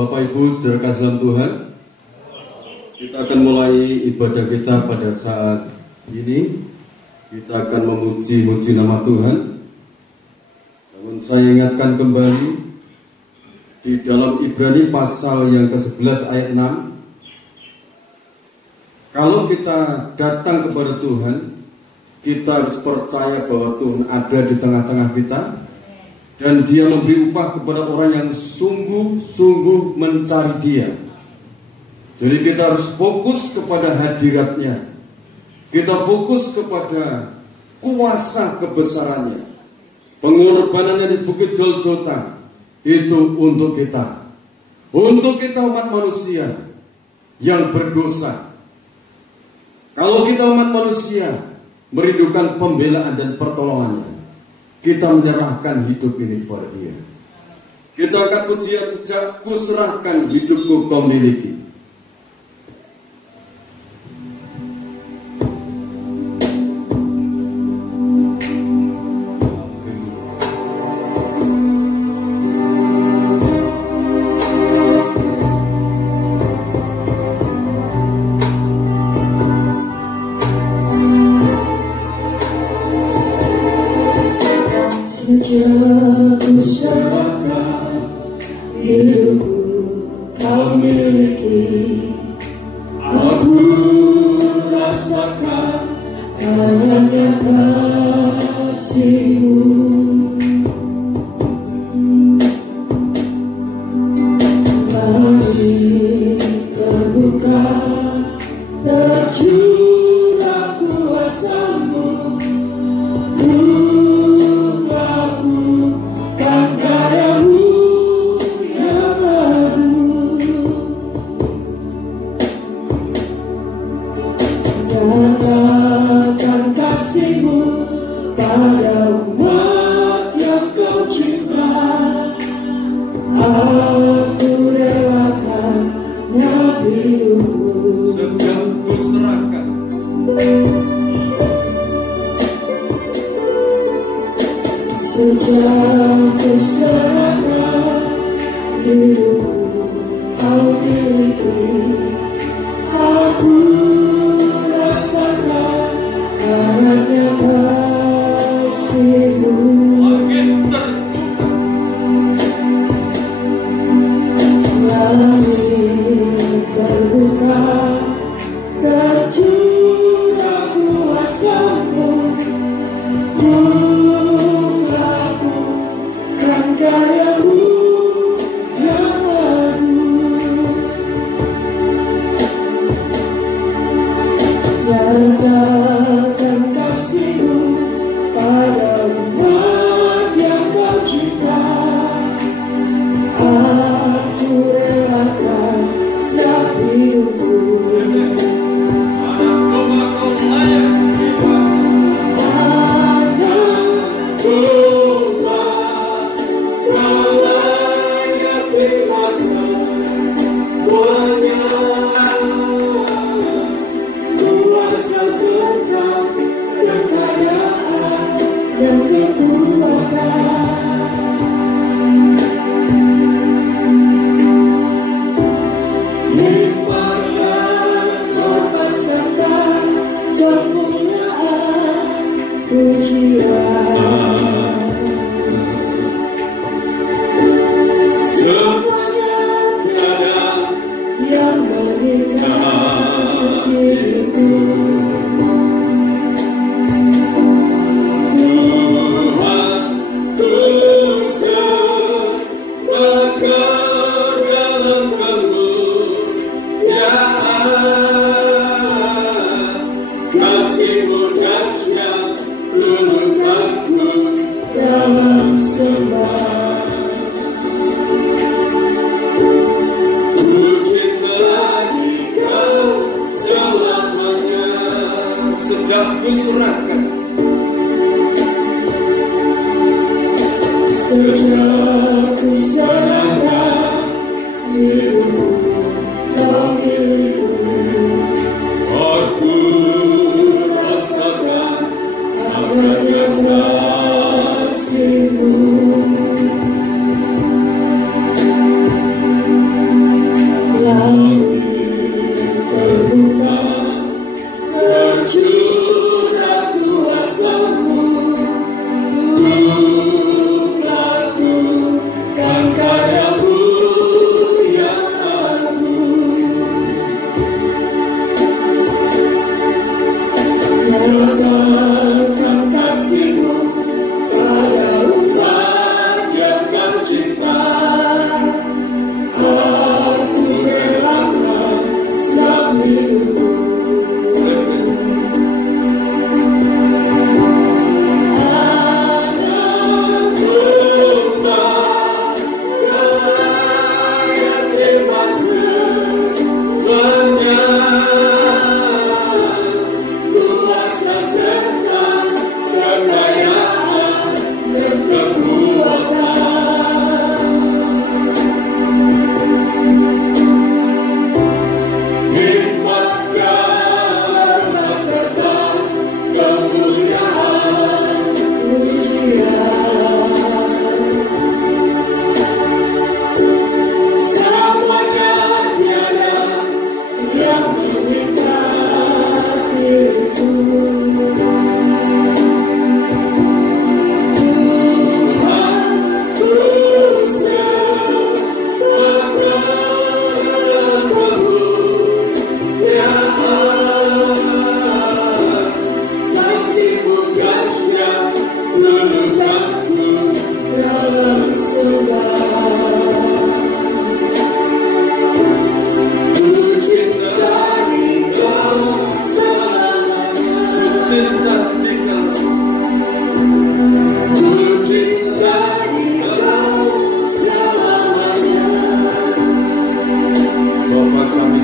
Bapak Ibu saudara kasih dalam Tuhan, kita akan mulai ibadah kita pada saat ini. Kita akan memuji-muji nama Tuhan. Namun saya ingatkan kembali di dalam Ibrani pasal yang ke-11 ayat 6. Kalau kita datang kepada Tuhan, kita harus percaya bahwa Tuhan ada di tengah-tengah kita. Dan Dia memberi upah kepada orang yang sungguh-sungguh mencari Dia. Jadi kita harus fokus kepada hadirat-Nya. Kita fokus kepada kuasa kebesarannya. Pengorbanannya di Bukit Golgota itu untuk kita. Untuk kita umat manusia yang berdosa. Kalau kita umat manusia merindukan pembelaan dan pertolongannya, kita menyerahkan hidup ini kepada Dia. Kita akan pujian sejak ku serahkan hidupku kau miliki.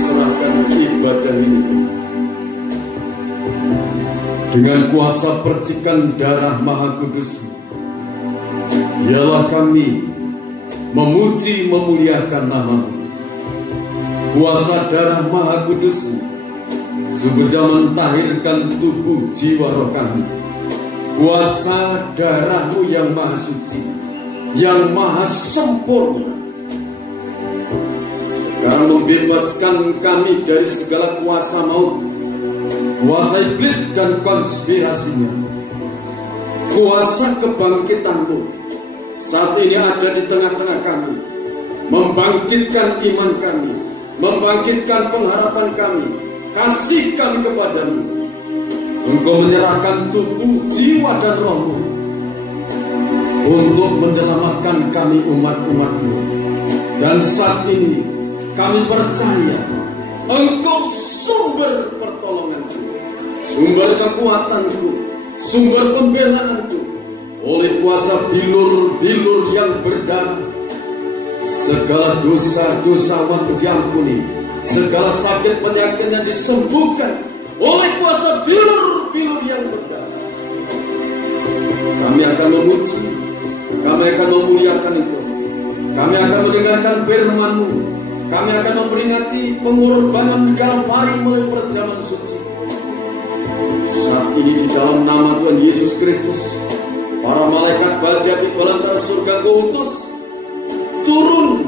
serahkan ibadah ini dengan kuasa percikan darah Maha Kudus. Biarlah kami memuji memuliakan nama-Mu. Kuasa darah Maha Kudus sudah mentahirkan tubuh jiwa roh kami. Kuasa darah-Mu yang maha suci, yang maha sempurna, sekarang membebaskan kami dari segala kuasa maut, kuasa iblis dan konspirasinya. Kuasa kebangkitan-Mu saat ini ada di tengah-tengah kami, membangkitkan iman kami, membangkitkan pengharapan kami, kasih kami kepadamu. Engkau menyerahkan tubuh, jiwa, dan roh-Mu untuk menyelamatkan kami umat-umat-Mu. Dan saat ini kami percaya Engkau sumber pertolonganku, sumber kekuatanku, sumber pembelaanku. Oleh kuasa bilur-bilur yang berdarah, segala dosa-dosa amat diampuni, segala sakit penyakitnya disembuhkan oleh kuasa bilur-bilur yang berdarah. Kami akan memuji, kami akan memuliakan Engkau, kami akan mendengarkan firman-Mu, kami akan memperingati pengorbanan di dalam hari mulai perjamuan suci. Saat ini di dalam nama Tuhan Yesus Kristus, para malaikat badai di belantara surga Kau utus turun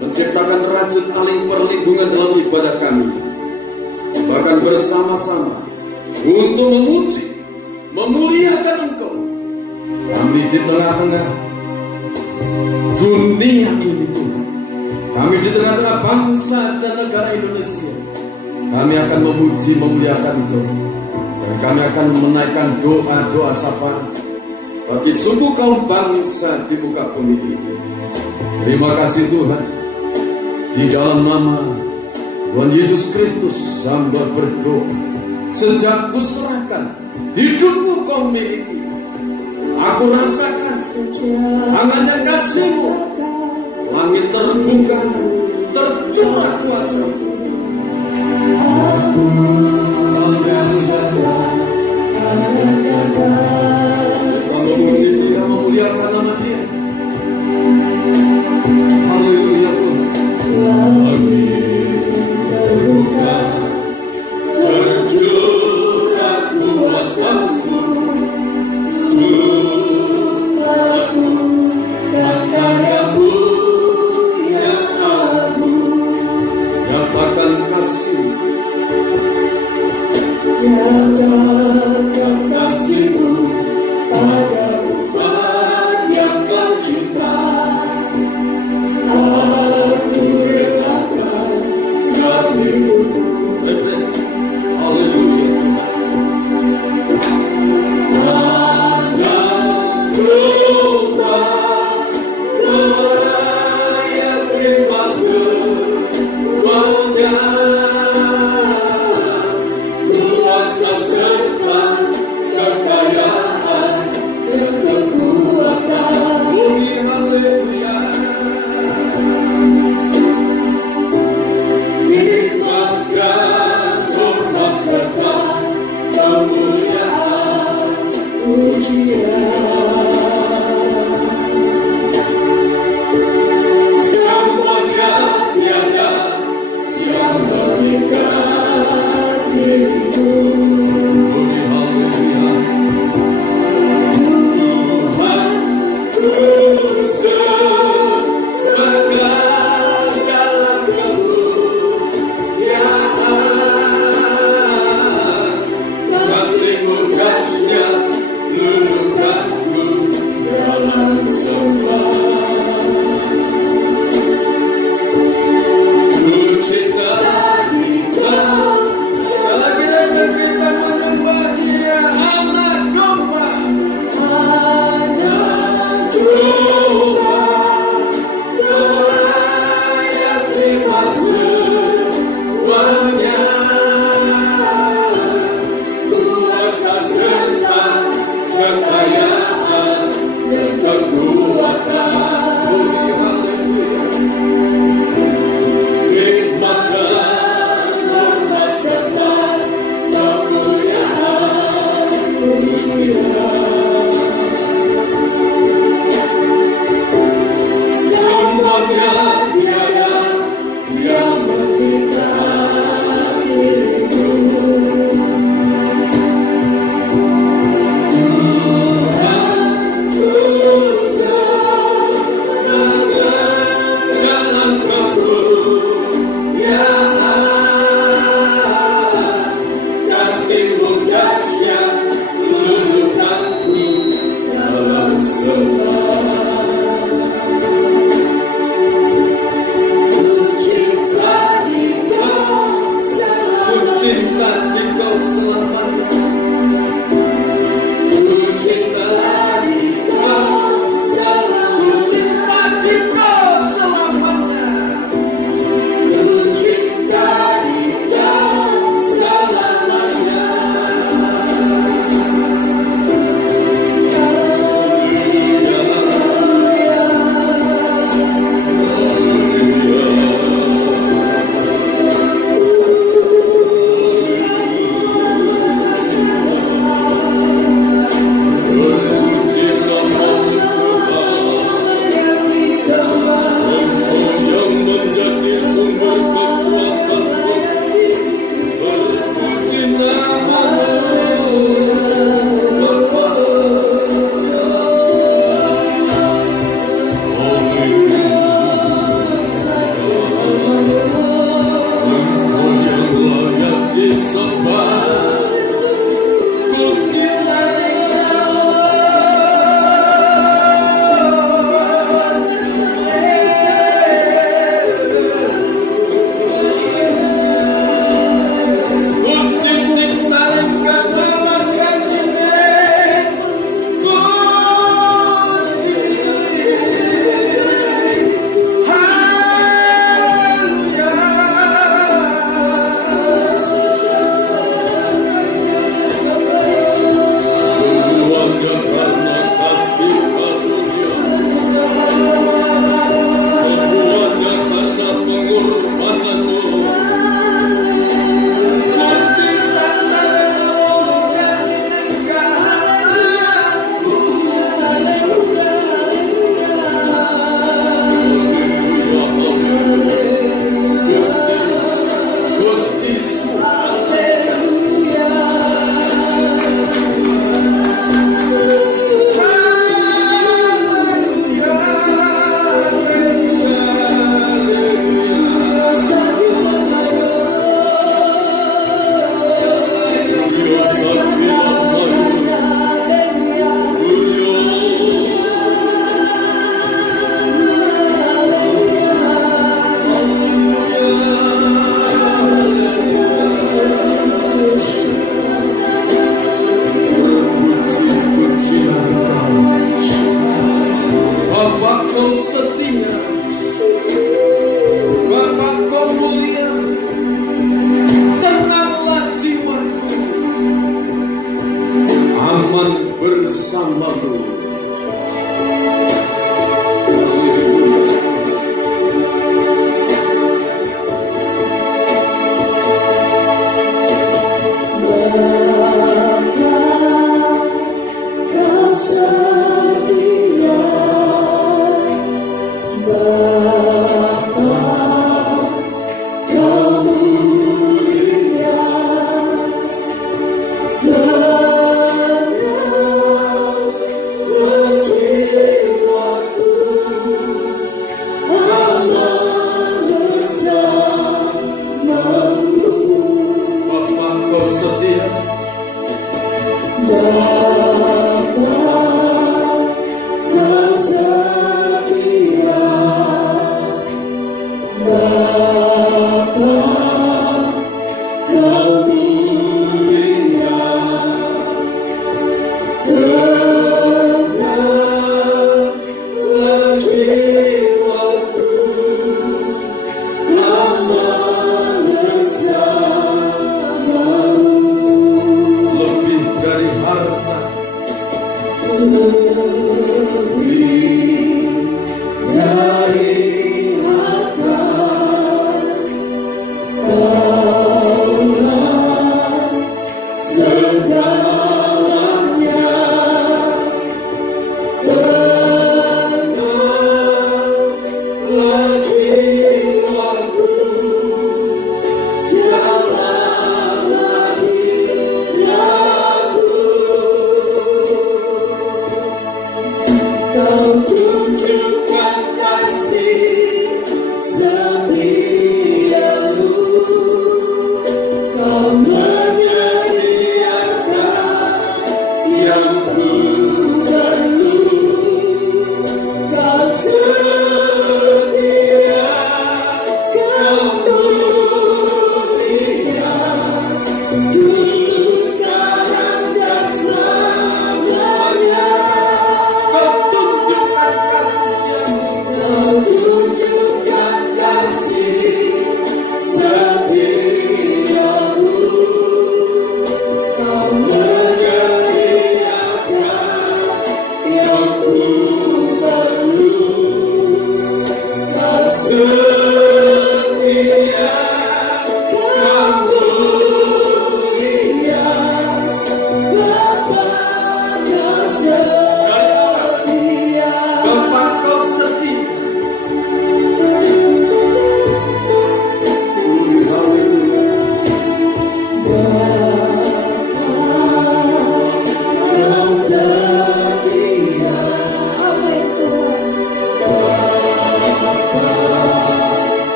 menciptakan rajut aling perlindungan dalam ibadah kami, bahkan bersama-sama untuk memuji, memuliakan Engkau. Kami di tengah-tengah dunia ini Tuhan, kami di tengah-tengah bangsa dan negara Indonesia, kami akan memuji, memuliakan Engkau, dan kami akan menaikkan doa-doa sapaan bagi suku kaum bangsa di muka bumi ini. Terima kasih Tuhan. Di dalam nama Tuhan Yesus Kristus hamba berdoa. Sejak kuserahkan hidupku Kau miliki, aku rasakan hangatnya kasih-Mu. Langit terbuka, tercurah kuasa-Mu. Aku merasakan hangatnya kasih-Mu. Memuji Dia, memuliakan nama Dia. Haleluya Tuhan. Langit terbuka, tercurah kuasa-Mu. Untuk lakukan karya-Mu yang agung.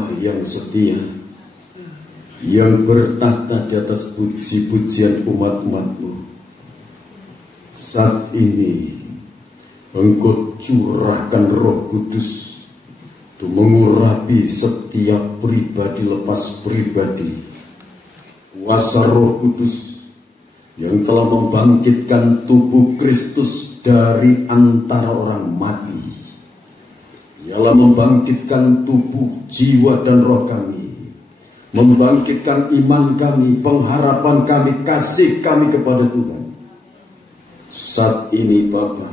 Allah yang setia, yang bertahta di atas puji-pujian umat-umat-Mu. Saat ini Engkau curahkan Roh Kudus untuk mengurapi setiap pribadi lepas pribadi. Kuasa Roh Kudus yang telah membangkitkan tubuh Kristus dari antara orang mati, ialah membangkitkan tubuh, jiwa, dan roh kami, membangkitkan iman kami, pengharapan kami, kasih kami kepada Tuhan. Saat ini Bapa,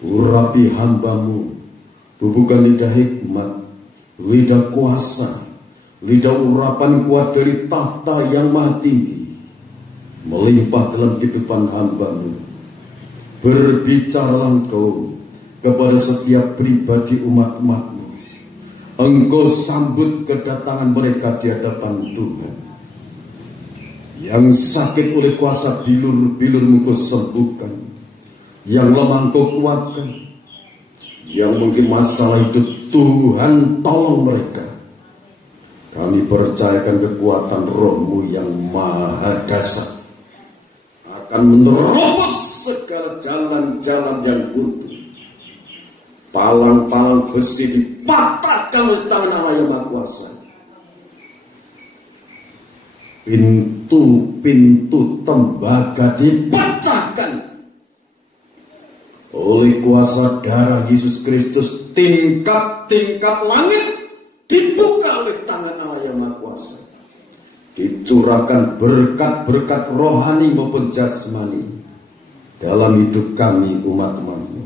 urapi hamba-Mu, bubuhkan lidah hikmat, lidah kuasa, lidah urapan kuat dari tahta yang maha tinggi, melimpah dalam kehidupan hamba-Mu. Berbicaralah Engkau kepada setiap pribadi umat-umat-Mu. Engkau sambut kedatangan mereka di hadapan Tuhan. Yang sakit oleh kuasa bilur-bilur Engkau sembuhkan, yang lemah Engkau kuatkan, yang mungkin masalah hidup Tuhan tolong mereka. Kami percayakan kekuatan Roh-Mu yang maha dahsyat akan menerobos segala jalan-jalan yang buntu. Palang-palang besi dipatahkan oleh tangan Allah yang maha kuasa. Pintu-pintu tembaga dipecahkan oleh kuasa darah Yesus Kristus. Tingkat-tingkat langit dibuka oleh tangan Allah yang maha kuasa. Dicurahkan berkat-berkat rohani maupun jasmani dalam hidup kami umat-umat-Mu.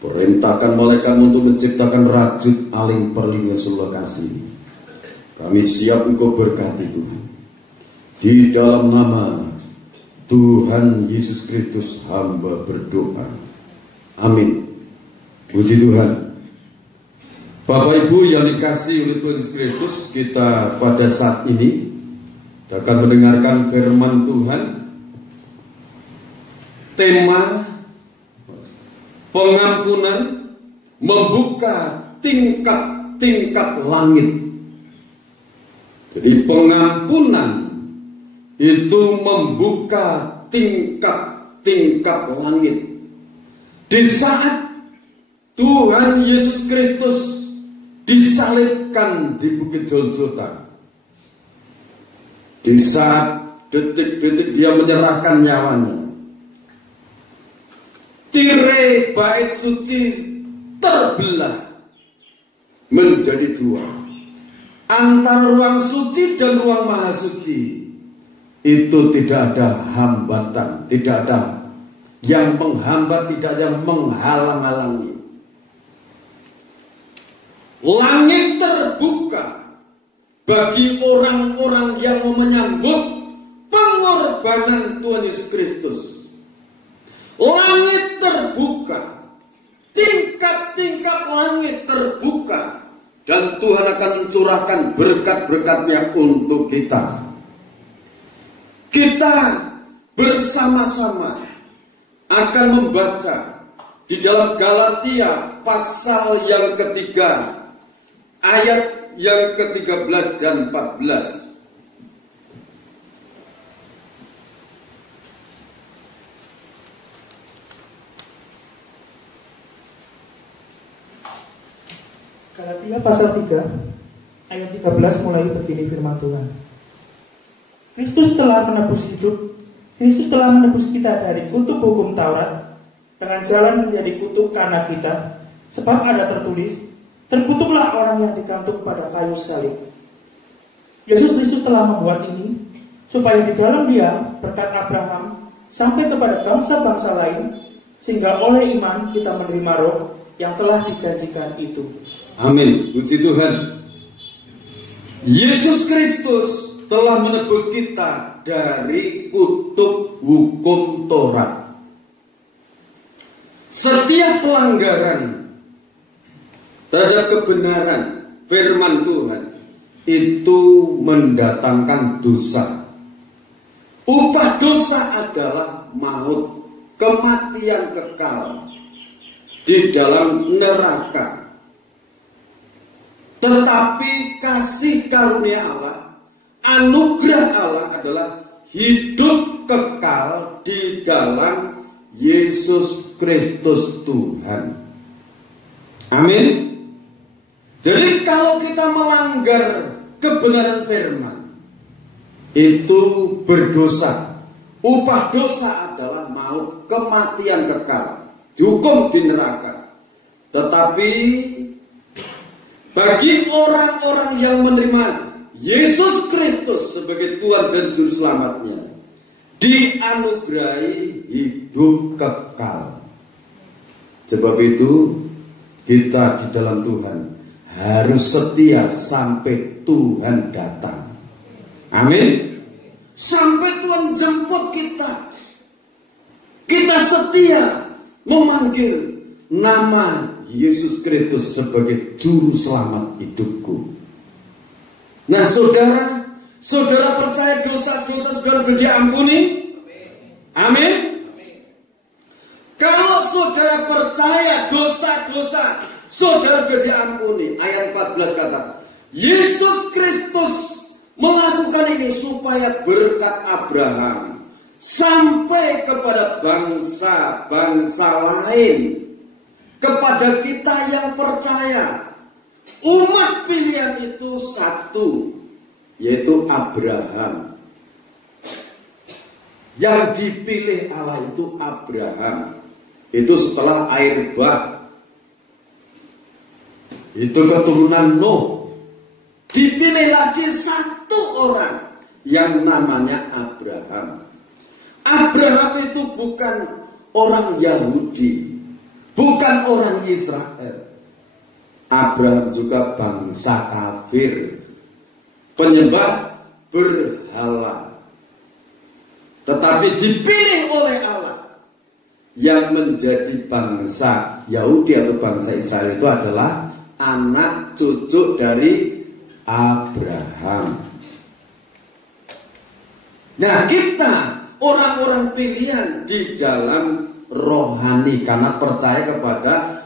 Perintahkan malaikat untuk menciptakan rajut aling perlindungan seluruh kasih. Kami siap Engkau berkati Tuhan. Di dalam nama Tuhan Yesus Kristus hamba berdoa. Amin. Puji Tuhan. Bapak Ibu yang dikasihi oleh Tuhan Yesus Kristus, kita pada saat ini akan mendengarkan firman Tuhan. Tema pengampunan membuka tingkat-tingkat langit. Jadi pengampunan itu membuka tingkat-tingkat langit. Di saat Tuhan Yesus Kristus disalibkan di Bukit Golgota, di saat detik-detik Dia menyerahkan nyawanya, tirai bait suci terbelah menjadi dua. Antara ruang suci dan ruang maha suci itu tidak ada hambatan, tidak ada yang menghambat, tidak ada yang menghalang-halangi. Langit terbuka bagi orang-orang yang mau menyambut pengorbanan Tuhan Yesus Kristus. Langit terbuka, tingkat-tingkat langit terbuka, dan Tuhan akan mencurahkan berkat-berkat-Nya untuk kita. Kita bersama-sama akan membaca di dalam Galatia pasal yang ketiga, ayat yang ke-13 dan 14. Galatia pasal 3 ayat 13 mulai begini firman Tuhan. Kristus telah menebus kita dari kutuk hukum Taurat dengan jalan menjadi kutuk karena kita, sebab ada tertulis, terkutuklah orang yang digantung pada kayu salib. Yesus Kristus telah membuat ini supaya di dalam Dia berkat Abraham sampai kepada bangsa-bangsa lain, sehingga oleh iman kita menerima roh yang telah dijanjikan itu. Amin. Puji Tuhan. Yesus Kristus telah menebus kita dari kutuk hukum Taurat. Setiap pelanggaran terhadap kebenaran firman Tuhan itu mendatangkan dosa. Upah dosa adalah maut, kematian kekal di dalam neraka. Tetapi kasih karunia Allah, anugerah Allah adalah hidup kekal di dalam Yesus Kristus Tuhan. Amin. Jadi kalau kita melanggar kebenaran firman, itu berdosa. Upah dosa adalah maut, kematian kekal, dihukum di neraka. Tetapi bagi orang-orang yang menerima Yesus Kristus sebagai Tuhan dan Juru Selamatnya, dianugerahi hidup kekal. Sebab itu kita di dalam Tuhan harus setia sampai Tuhan datang. Amin. Sampai Tuhan jemput kita, kita setia memanggil nama Yesus Kristus sebagai Juru Selamat hidupku. Nah saudara percaya dosa-dosa saudara sudah diampuni? Amin. Kalau saudara percaya dosa-dosa saudara sudah diampuni, ayat 14 katakan, Yesus Kristus melakukan ini supaya berkat Abraham sampai kepada bangsa-bangsa lain, kepada kita yang percaya. Umat pilihan itu satu, yaitu Abraham. Yang dipilih Allah itu Abraham. Itu setelah air bah, itu keturunan Nuh. Dipilih lagi satu orang yang namanya Abraham. Abraham itu bukan orang Yahudi, bukan orang Israel. Abraham juga bangsa kafir, penyembah berhala. Tetapi dipilih oleh Allah. Yang menjadi bangsa Yahudi atau bangsa Israel itu adalah anak cucu dari Abraham. Nah, kita orang-orang pilihan di dalam rohani karena percaya kepada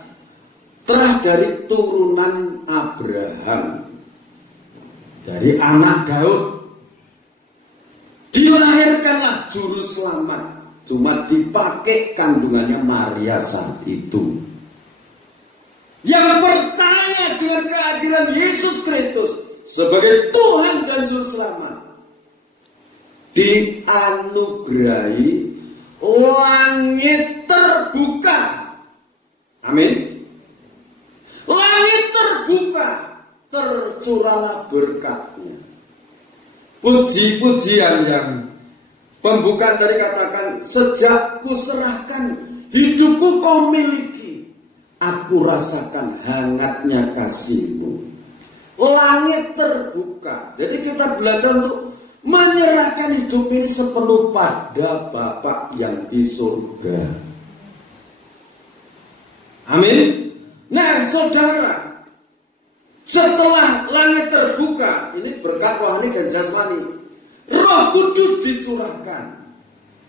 telah dari turunan Abraham, dari anak Daud, dilahirkanlah Juru Selamat. Cuma dipakai kandungannya Maria saat itu. Yang percaya dengan kehadiran Yesus Kristus sebagai Tuhan dan Juru Selamat, dianugerahi langit terbuka. Amin. Langit terbuka, tercurahlah berkatnya. Puji-pujian yang pembukaan tadi katakan, sejak kuserahkan hidupku kau miliki, aku rasakan hangatnya kasihmu. Langit terbuka. Jadi kita belajar untuk menyerahkan hidup ini sepenuh pada Bapa yang di surga. Amin. Nah saudara, setelah langit terbuka, ini berkat rohani dan jasmani, Roh Kudus dicurahkan.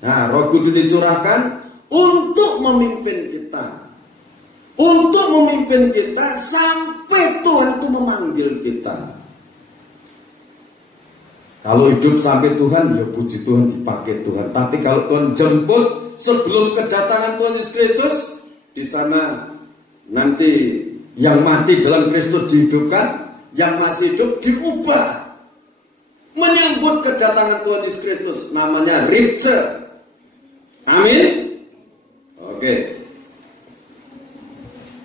Nah, Roh Kudus dicurahkan untuk memimpin kita. Untuk memimpin kita sampai Tuhan itu memanggil kita. Kalau hidup sampai Tuhan, ya puji Tuhan, dipakai Tuhan. Tapi kalau Tuhan jemput sebelum kedatangan Tuhan Yesus Kristus, di sana nanti yang mati dalam Kristus dihidupkan, yang masih hidup diubah. Menyambut kedatangan Tuhan Yesus Kristus, namanya rapture. Amin. Oke.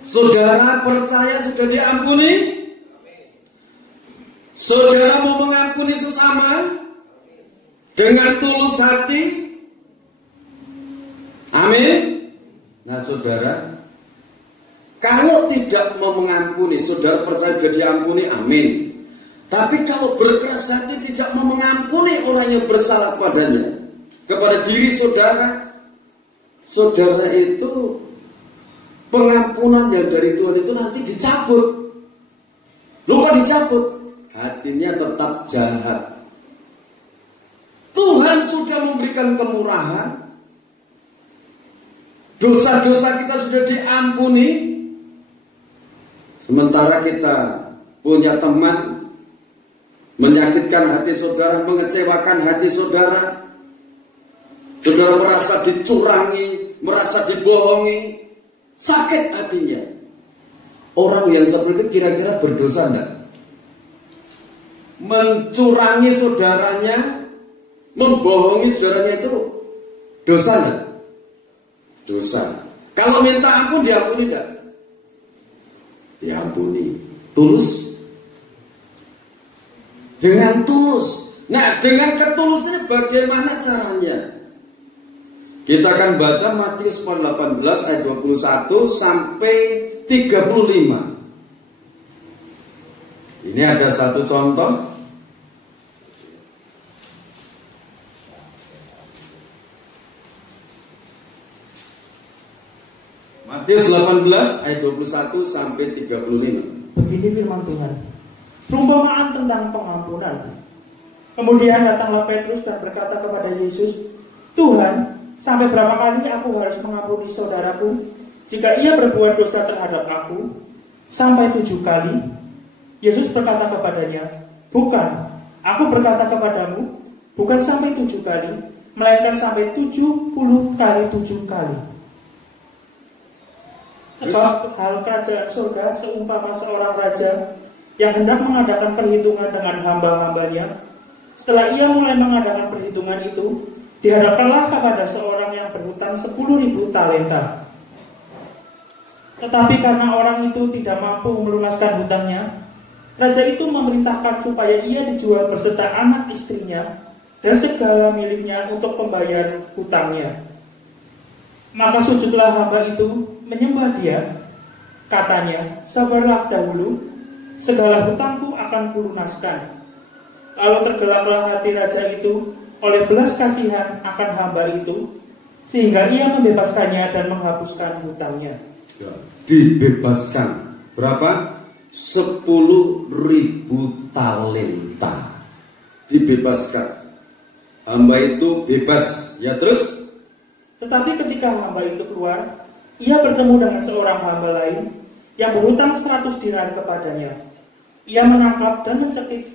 Saudara percaya sudah diampuni? Saudara mau mengampuni sesama dengan tulus hati? Amin. Nah saudara, kalau tidak mau mengampuni, saudara percaya sudah diampuni, amin. Tapi kalau berkeras hati tidak mau mengampuni orang yang bersalah padanya, kepada diri saudara, saudara itu pengampunan yang dari Tuhan itu nanti dicabut. Lupa dicabut, hatinya tetap jahat. Tuhan sudah memberikan kemurahan, dosa-dosa kita sudah diampuni, sementara kita punya teman, menyakitkan hati saudara, mengecewakan hati saudara, saudara merasa dicurangi, merasa dibohongi, sakit hatinya. Orang yang seperti itu kira-kira berdosa enggak? Mencurangi saudaranya, membohongi saudaranya itu dosa enggak? Dosa. Kalau minta ampun diampuni enggak? Diampuni. Tulus? Dengan tulus. Nah, dengan ketulusan bagaimana caranya? Kita akan baca Matius 18 ayat 21 sampai 35. Ini ada satu contoh. Matius 18 ayat 21 sampai 35. Begini firman Tuhan. Perumpamaan tentang pengampunan. Kemudian datanglah Petrus dan berkata kepada Yesus, "Tuhan, sampai berapa kali aku harus mengampuni saudaraku jika ia berbuat dosa terhadap aku? Sampai 7 kali?" Yesus berkata kepadanya, "Bukan, aku berkata kepadamu, bukan sampai 7 kali, melainkan sampai 70 kali 7 kali. Sebab hal kerajaan surga seumpama seorang raja yang hendak mengadakan perhitungan dengan hamba-hambanya. Setelah ia mulai mengadakan perhitungan itu, dihadapkanlah kepada seorang yang berhutang 10.000 talenta. Tetapi karena orang itu tidak mampu melunaskan hutangnya, raja itu memerintahkan supaya ia dijual berserta anak istrinya dan segala miliknya untuk pembayar hutangnya. Maka sujudlah hamba itu menyembah dia. Katanya, 'Sabarlah dahulu, segala hutangku akan kulunaskan.' Lalu tergelaplah hati raja itu oleh belas kasihan akan hamba itu, sehingga ia membebaskannya dan menghapuskan hutangnya." Dibebaskan berapa? 10.000 talenta. Dibebaskan. Hamba itu bebas. Ya terus? Tetapi ketika hamba itu keluar, ia bertemu dengan seorang hamba lain yang berhutang 100 dinar kepadanya. Ia menangkap dan mencekik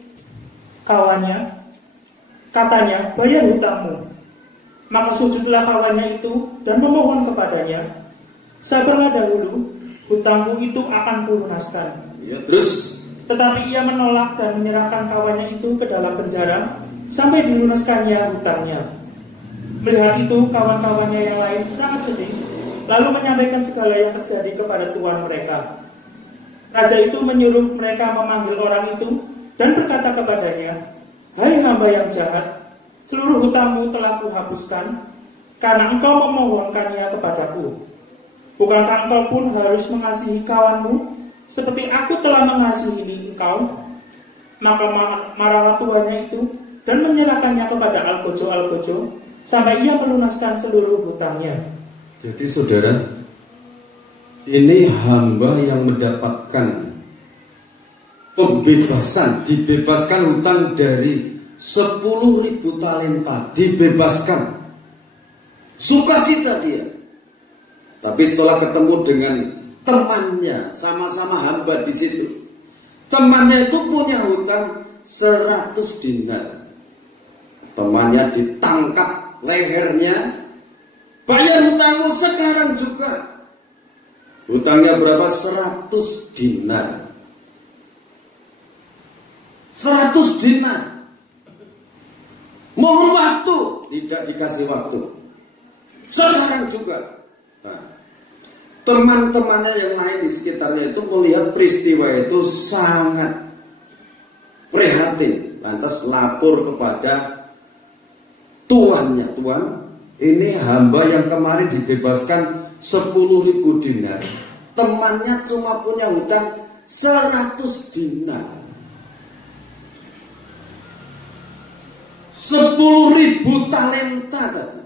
kawannya. Katanya, "Bayar hutangmu." Maka sujudlah kawannya itu dan memohon kepadanya, "Sabarlah dahulu, hutangku itu akan kulunaskan." Ya, terus? Tetapi ia menolak dan menyerahkan kawannya itu ke dalam penjara sampai dilunaskannya hutangnya. Melihat itu, kawan-kawannya yang lain sangat sedih, lalu menyampaikan segala yang terjadi kepada tuan mereka. Raja itu menyuruh mereka memanggil orang itu dan berkata kepadanya, "Hai hamba yang jahat, seluruh hutangmu telah kuhapuskan karena engkau memohonkannya kepadaku. Bukankah engkau pun harus mengasihi kawanmu seperti aku telah mengasihi engkau?" Maka marahlah tuannya itu dan menyerahkannya kepada algojo-algojo sampai ia melunaskan seluruh hutangnya. Jadi saudara, ini hamba yang mendapatkan pembebasan, dibebaskan hutang dari 10.000 talenta, dibebaskan. Sukacita dia. Tapi setelah ketemu dengan temannya, sama-sama hamba di situ. Temannya itu punya hutang 100 dinar. Temannya ditangkap lehernya, "Bayar hutangmu sekarang juga." Hutangnya berapa? 100 dinar. 100 dinar. Mohon waktu, tidak dikasih waktu. Sekarang juga. Nah, teman-temannya yang lain di sekitarnya itu melihat peristiwa itu sangat prihatin. Lantas lapor kepada tuannya, "Tuan, ini hamba yang kemarin dibebaskan 10.000 dinar. Temannya cuma punya hutang 100 dinar. 10.000 talenta tadi.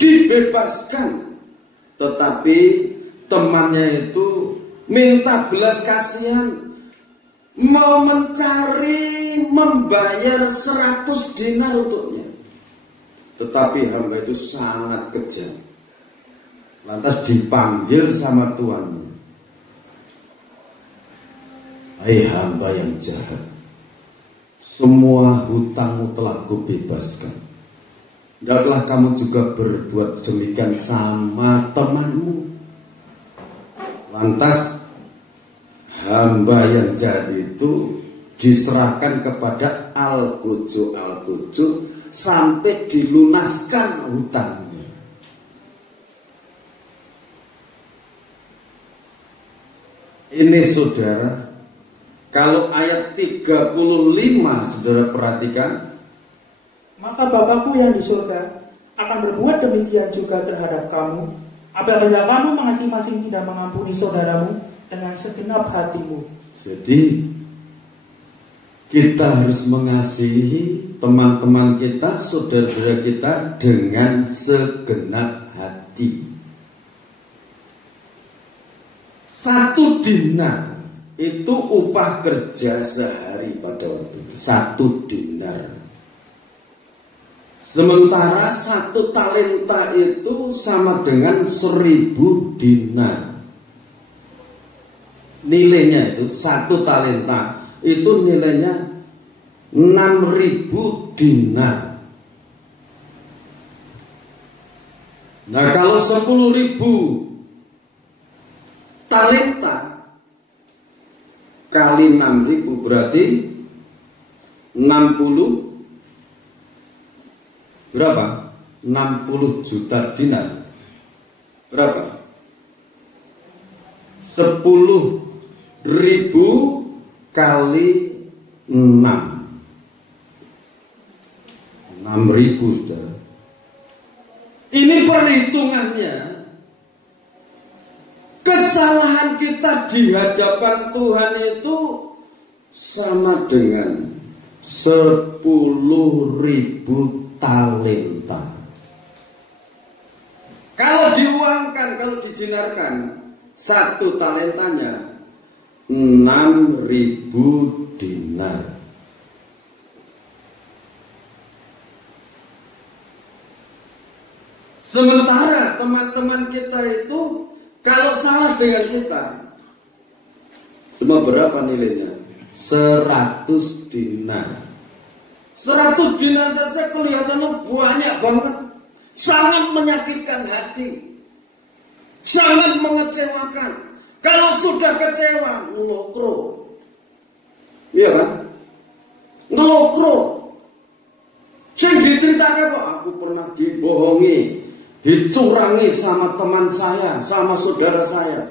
Dibebaskan. Tetapi temannya itu minta belas kasihan, mau mencari, membayar 100 dinar untuknya. Tetapi hamba itu sangat kejam. Lantas dipanggil sama tuannya. Hai hamba yang jahat, semua hutangmu telah kubebaskan. Hendaklah kamu juga berbuat demikian sama temanmu. Lantas hamba yang jahat itu diserahkan kepada al-kuju sampai dilunaskan hutangnya. Ini saudara, kalau ayat 35 saudara perhatikan, maka Bapakku yang di surga akan berbuat demikian juga terhadap kamu, apabila kamu masing-masing tidak mengampuni saudaramu dengan segenap hatimu. Jadi kita harus mengasihi teman-teman kita, saudara-saudara kita dengan segenap hati. 1 dinar itu upah kerja sehari pada waktu itu. 1 dinar. Sementara 1 talenta itu sama dengan 1000 dinar. Nilainya itu 1 talenta itu nilainya 6.000 dinar. Nah, kalau 10.000 talenta kali 6.000 berarti 60 berapa? 60 juta dinar. Berapa? 10.000 kali 6. 6.000 saudara. Ini perhitungannya. Kesalahan kita di hadapan Tuhan itu sama dengan 10.000 talenta. Kalau diuangkan, kalau dijinarkan, 1 talentanya 6.000 dinar. Sementara teman-teman kita itu kalau salah dengan kita, semua berapa nilainya? 100 dinar. 100 dinar saja kelihatannya banyak banget. Sangat menyakitkan hati. Sangat mengecewakan. Kalau sudah kecewa, ngelokro. Iya kan? Ngelokro. Yang diceritakan kok, aku pernah dibohongi, dicurangi sama teman saya, sama saudara saya.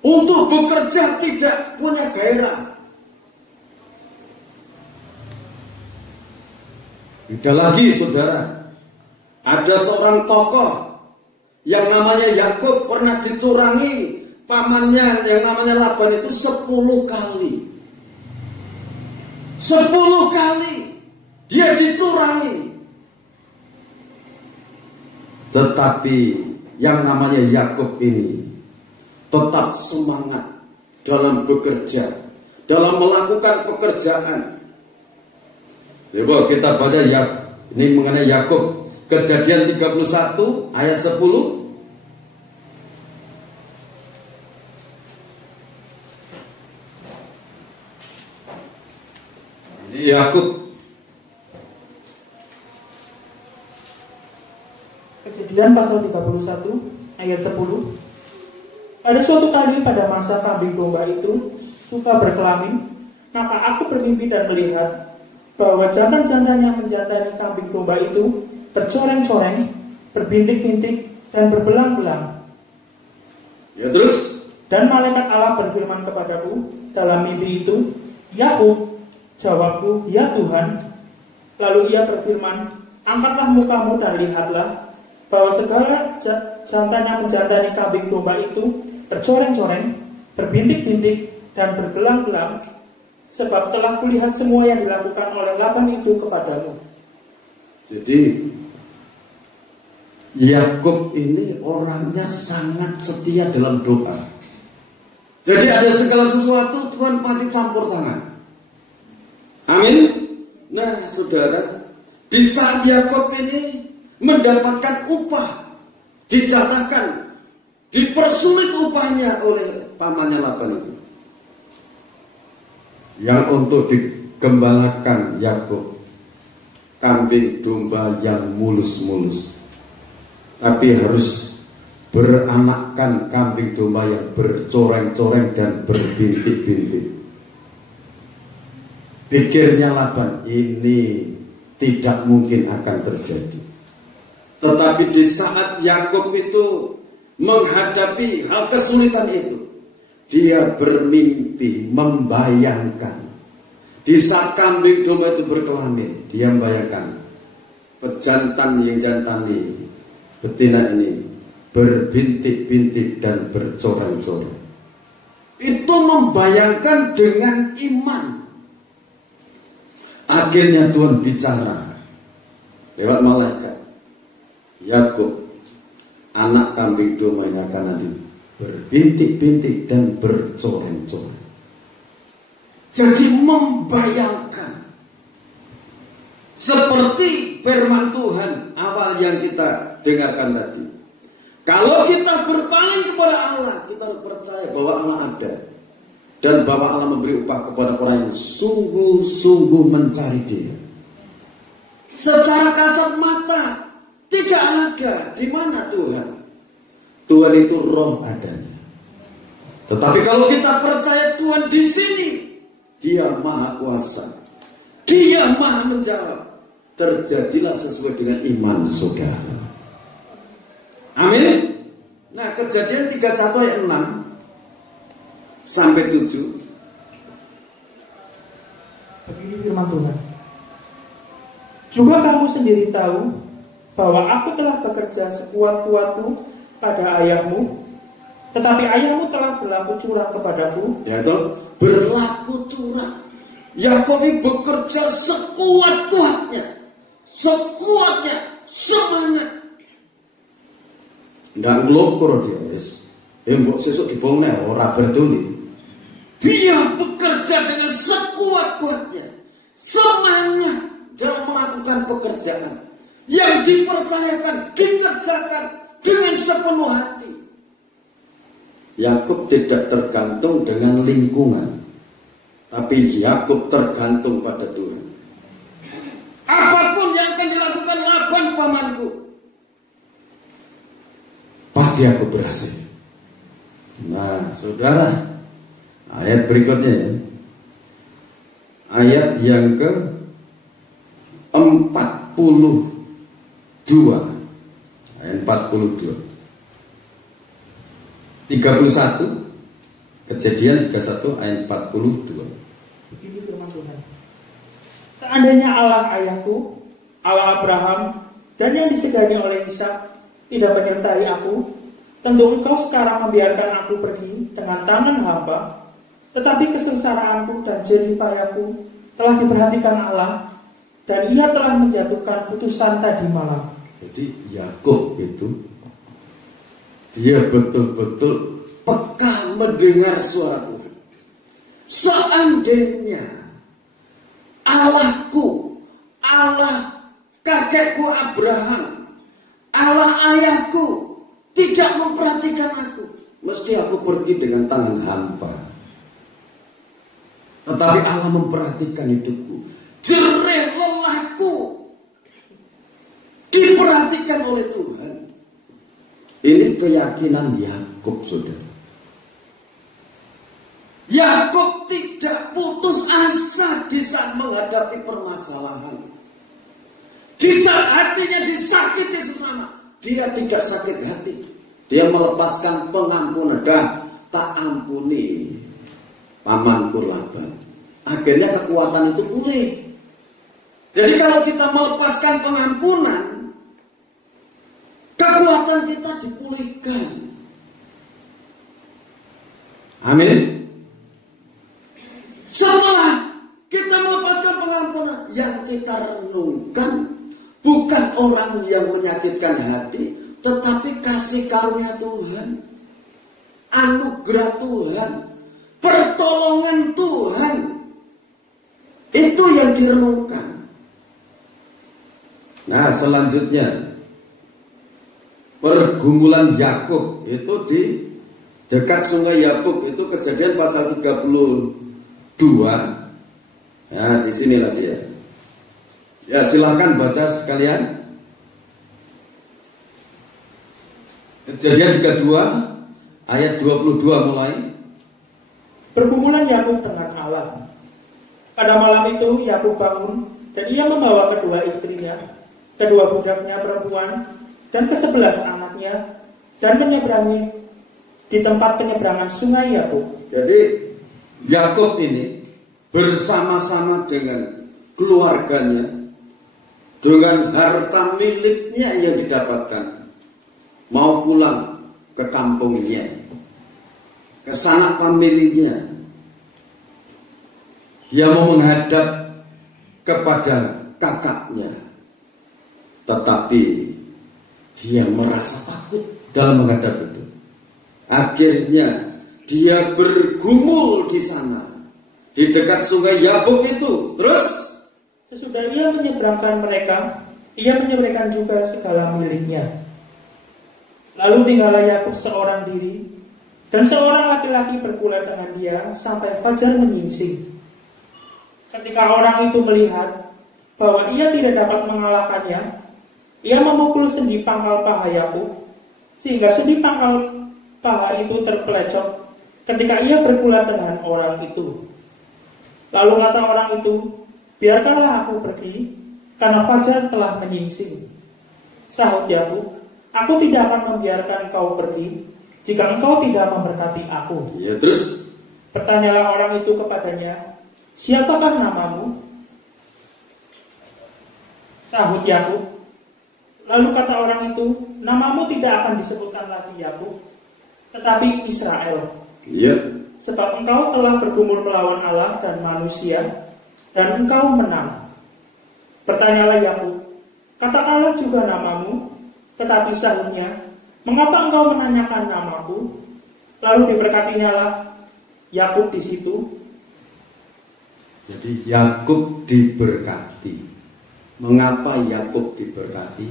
Untuk bekerja tidak punya gairah. Beda lagi saudara, ada seorang tokoh yang namanya Yakub pernah dicurangi pamannya yang namanya Laban itu 10 kali. 10 kali dia dicurangi. Tetapi yang namanya Yakub ini tetap semangat dalam bekerja, dalam melakukan pekerjaan. Coba kita baca ya, ini mengenai Yakub, Kejadian 31 ayat 10. Ini Yakub. Kejadian pasal 31 ayat 10. Ada suatu kali pada masa kambing domba itu suka berkelamin, maka aku bermimpi dan melihat bahwa jantan-jantan yang menjantani kambing domba itu bercoreng-coreng, berbintik-bintik, dan berbelang-belang. Ya terus? Dan malaikat Allah berfirman kepadaku dalam mimpi itu, Yakub, jawabku, ya Tuhan. Lalu ia berfirman, angkatlah mukamu dan lihatlah bahwa segala jantan yang menjantani kambing domba itu bercoreng-coreng, berbintik-bintik, dan berbelang-belang, sebab telah kulihat semua yang dilakukan oleh Laban itu kepadamu. Jadi Yakub ini orangnya sangat setia dalam doa. Jadi ada segala sesuatu Tuhan pasti campur tangan. Amin. Nah saudara, di saat Yakub ini mendapatkan upah, dijatahkan, dipersulit upahnya oleh pamannya Laban itu. yang untuk digembalakan Yakub, kambing domba yang mulus-mulus, tapi harus beranakkan kambing domba yang bercoreng-coreng dan berbintik-bintik. Pikirnya Laban, ini tidak mungkin akan terjadi. Tetapi di saat Yakub itu menghadapi hal kesulitan itu, dia bermimpi, membayangkan. Di saat kambing domba itu berkelamin, dia membayangkan pejantan yang jantani betina ini berbintik-bintik dan bercoreng-coreng. Itu membayangkan dengan iman. Akhirnya Tuhan bicara lewat malaikat, Yakub, anak kambing domba ini akan nanti berbintik-bintik dan bercoreng-coreng. Jadi membayangkan seperti firman Tuhan awal yang kita dengarkan tadi. Kalau kita berpaling kepada Allah, kita harus percaya bahwa Allah ada dan bahwa Allah memberi upah kepada orang yang sungguh-sungguh mencari Dia. Secara kasat mata tidak ada. Di mana Tuhan? Tuhan itu roh adanya. Tetapi kalau kita percaya Tuhan di sini, Dia maha kuasa, Dia maha menjawab, terjadilah sesuai dengan iman saudara. Amin. Nah, Kejadian 31 ayat 6 sampai 7. Begini firman Tuhan. Juga kamu sendiri tahu bahwa aku telah bekerja sekuat-kuatku pada ayahmu, tetapi ayahmu telah berlaku curang kepadaku. Ya toh, berlaku curang. Yakub bekerja sekuat-kuatnya, semangat. Nggak ngelokur dia, wis. Mbok sesuk dibongne ora berduli. Dia bekerja dengan sekuat-kuatnya, semangat dalam melakukan pekerjaan yang dipercayakan, dikerjakan dengan sepenuh hati. Yakub tidak tergantung dengan lingkungan, tapi Yakub tergantung pada Tuhan. Apapun yang akan dilakukan Laban pamanku, pasti aku berhasil. Nah, saudara, ayat berikutnya ya. Ayat yang ke 42. Ayat 42. 31. Kejadian 31 ayat 42. Begini firman Tuhan. Seandainya Allah ayahku, Allah Abraham, dan yang disegani oleh Ishak tidak menyertai aku, tentu engkau sekarang membiarkan aku pergi dengan tangan hamba. Tetapi kesengsaraanku dan jerih payahku telah diperhatikan Allah, dan Ia telah menjatuhkan putusan tadi malam. Jadi Yakub itu dia betul-betul peka mendengar suara Tuhan. Seandainya Allahku, Allah kakekku Abraham, Allah ayahku tidak memperhatikan aku, mesti aku pergi dengan tangan hampa. Tetapi Allah memperhatikan hidupku, jerih lelahku diperhatikan oleh Tuhan. Ini keyakinan Yakub, saudara. Yakub tidak putus asa di saat menghadapi permasalahan. Di saat hatinya disakiti sesama, dia tidak sakit hati. Dia melepaskan pengampunan. Dah tak ampuni pamanku Laban. Akhirnya kekuatan itu pulih. Jadi kalau kita melepaskan pengampunan, kekuatan kita dipulihkan. Amin. Setelah kita melepaskan pengampunan, yang kita renungkan bukan orang yang menyakitkan hati, tetapi kasih karunia Tuhan, anugerah Tuhan, pertolongan Tuhan. Itu yang direnungkan. Nah, selanjutnya pergumulan Yakub itu di dekat sungai Yakub, itu Kejadian pasal 32 Nah, disinilah dia. Ya, silakan baca sekalian. Kejadian 32 ayat 22 mulai. Pergumulan Yakub dengan Allah. Pada malam itu Yakub bangun dan ia membawa kedua istrinya, kedua budaknya perempuan, dan ke-11 anaknya, dan menyeberangi di tempat penyeberangan sungai Yakub. Jadi Yakub ini bersama-sama dengan keluarganya, dengan harta miliknya yang didapatkan, mau pulang ke kampungnya, ke sanak familinya. Dia mau menghadap kepada kakaknya, tetapi dia merasa takut dalam menghadap itu. Akhirnya dia bergumul di sana, di dekat sungai Yabok itu. Terus sesudah ia menyeberangkan mereka, ia menyeberangkan juga segala miliknya. Lalu tinggallah Yakub seorang diri, dan seorang laki-laki bergulat dengan dia sampai fajar menyingsing. Ketika orang itu melihat bahwa ia tidak dapat mengalahkannya, ia memukul sendi pangkal paha Yakub, sehingga sendi pangkal paha itu terpelecok ketika ia bergulat dengan orang itu. Lalu kata orang itu, biarkanlah aku pergi, karena fajar telah menyingsing. Sahut Yakub, aku tidak akan membiarkan kau pergi jika engkau tidak memberkati aku. Ya, terus bertanyalah orang itu kepadanya, siapakah namamu? Sahut Yakub. Lalu kata orang itu, namamu tidak akan disebutkan lagi Yakub, tetapi Israel. Iya. Sebab engkau telah bergumul melawan Allah dan manusia, dan engkau menang. Bertanyalah Yakub, katakanlah juga namamu. Tetapi sahutnya, mengapa engkau menanyakan namaku? Lalu diberkatinyalah Yakub di situ. Jadi Yakub diberkati. Mengapa Yakub diberkati?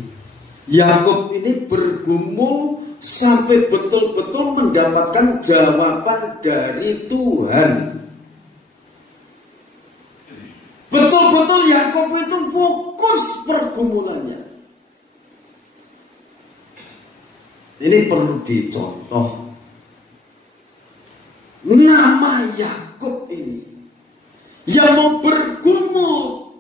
Yakub ini bergumul sampai betul-betul mendapatkan jawaban dari Tuhan. Betul-betul Yakub itu fokus pergumulannya. Ini perlu dicontoh. Nama Yakub ini yang mau bergumul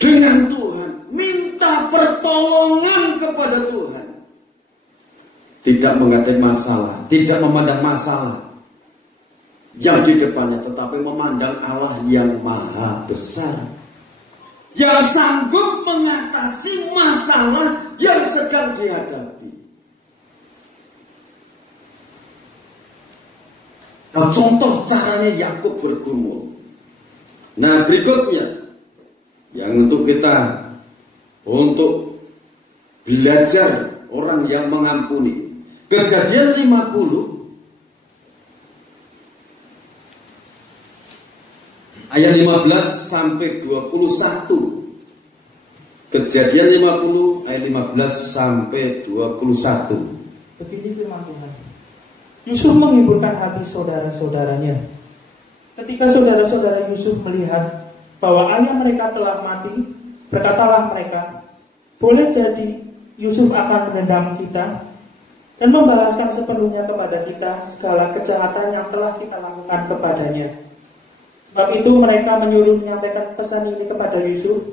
dengan Tuhan, minta pertolongan kepada Tuhan, tidak menghadapi masalah, tidak memandang masalah yang di depannya, tetapi memandang Allah yang maha besar, yang sanggup mengatasi masalah yang sedang dihadapi. Nah, contoh caranya Yakub bergumul. Nah, berikutnya yang untuk kita untuk belajar orang yang mengampuni. Kejadian 50 ayat 15 sampai 21. Kejadian 50 ayat 15 sampai 21. Begini firman Tuhan. Yusuf menghiburkan hati saudara-saudaranya. Ketika saudara-saudara Yusuf melihat bahwa ayah mereka telah mati, berkatalah mereka, boleh jadi Yusuf akan menendam kita dan membalaskan sepenuhnya kepada kita segala kejahatan yang telah kita lakukan kepadanya. Sebab itu mereka menyuruh menyampaikan pesan ini kepada Yusuf.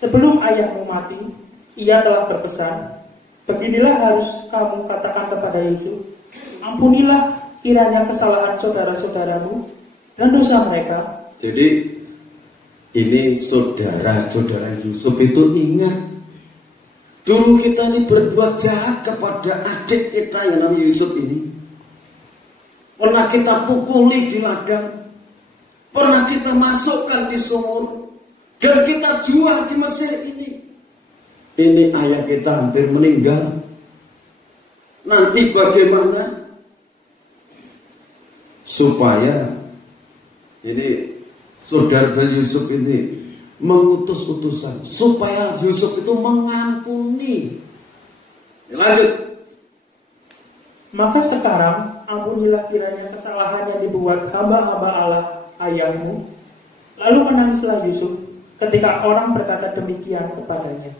Sebelum ayahmu mati, ia telah berpesan, beginilah harus kamu katakan kepada Yusuf, ampunilah kiranya kesalahan saudara-saudaramu dan dosa mereka. Jadi ini saudara-saudara Yusuf itu ingat, dulu kita ini berbuat jahat kepada adik kita yang namanya Yusuf ini. Pernah kita pukuli di ladang, pernah kita masukkan di sumur, dan kita jual di Mesir ini. Ini ayah kita hampir meninggal. Nanti bagaimana? Supaya ini saudara Yusuf ini mengutus utusan supaya Yusuf itu mengampuni. Lanjut. Maka sekarang ampunilah kiranya kesalahan yang dibuat hamba-hamba Allah ayahmu. Lalu menangislah Yusuf ketika orang berkata demikian kepadanya.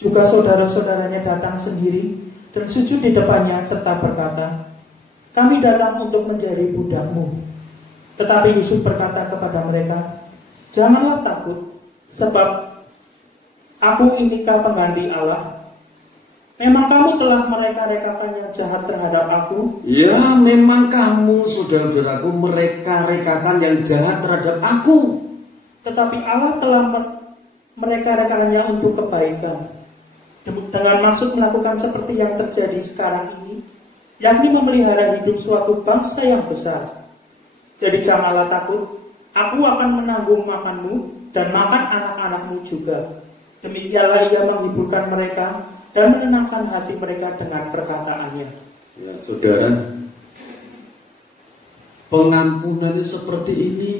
Juga saudara-saudaranya datang sendiri dan sujud di depannya serta berkata, kami datang untuk menjadi budakmu. Tetapi Yusuf berkata kepada mereka, janganlah takut, sebab aku inikah pengganti Allah. Memang kamu telah mereka-rekakan yang jahat terhadap aku. Ya, memang kamu, saudara-saudaraku, mereka-rekakan yang jahat terhadap aku. Tetapi Allah telah mereka-rekakannya untuk kebaikan, dengan maksud melakukan seperti yang terjadi sekarang ini, yakni memelihara hidup suatu bangsa yang besar. Jadi janganlah takut, aku akan menanggung makanmu dan makan anak-anakmu juga. Demikianlah ia menghiburkan mereka dan menenangkan hati mereka dengan perkataannya. Ya, saudara, pengampunannya seperti ini.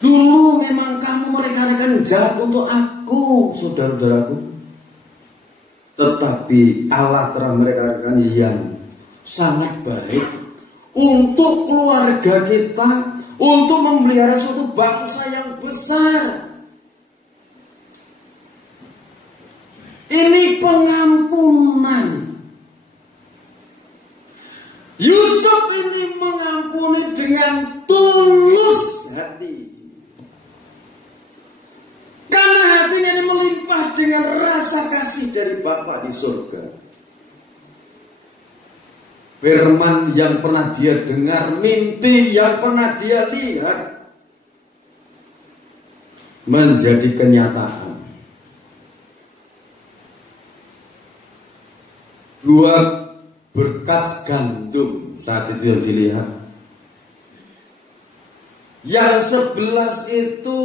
Dulu memang kamu mereka-rekan jahat untuk aku, saudara-saudaraku. Tetapi Allah telah mereka-rekan yang sangat baik untuk keluarga kita, untuk memelihara suatu bangsa yang besar. Ini pengampunan. Yusuf ini mengampuni dengan tulus hati. Karena hatinya ini melimpah dengan rasa kasih dari Bapa di surga. Firman yang pernah dia dengar, mimpi yang pernah dia lihat, menjadi kenyataan. 2 berkas gandum saat itu yang dilihat. Yang 11 itu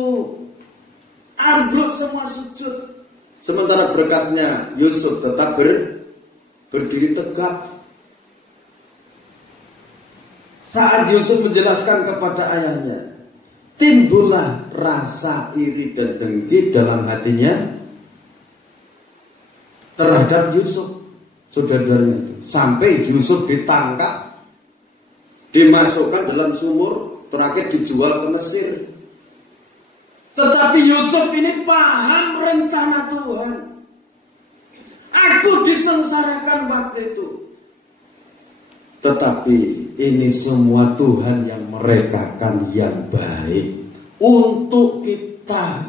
ambruk semua sujud. Sementara berkatnya Yusuf tetap berdiri tegak. Saat Yusuf menjelaskan kepada ayahnya, timbullah rasa iri dan dengki dalam hatinya terhadap Yusuf, saudara-saudaranya itu. Sampai Yusuf ditangkap, dimasukkan dalam sumur, terakhir dijual ke Mesir. Tetapi Yusuf ini paham rencana Tuhan. Aku disengsarakan waktu itu, tetapi ini semua Tuhan yang merekakan yang baik untuk kita.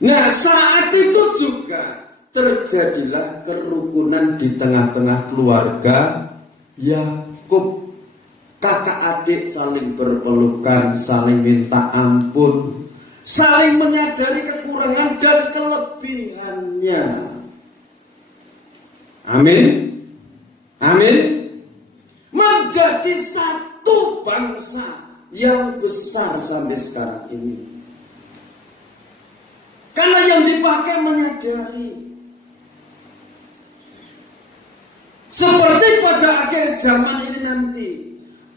Nah, saat itu juga terjadilah kerukunan di tengah-tengah keluarga Yakub. Kakak adik saling berpelukan, saling minta ampun, saling menyadari kekurangan dan kelebihannya. Amin. Amin. Menjadi satu bangsa yang besar sampai sekarang ini. Karena yang dipakai menyadari, seperti pada akhir zaman ini nanti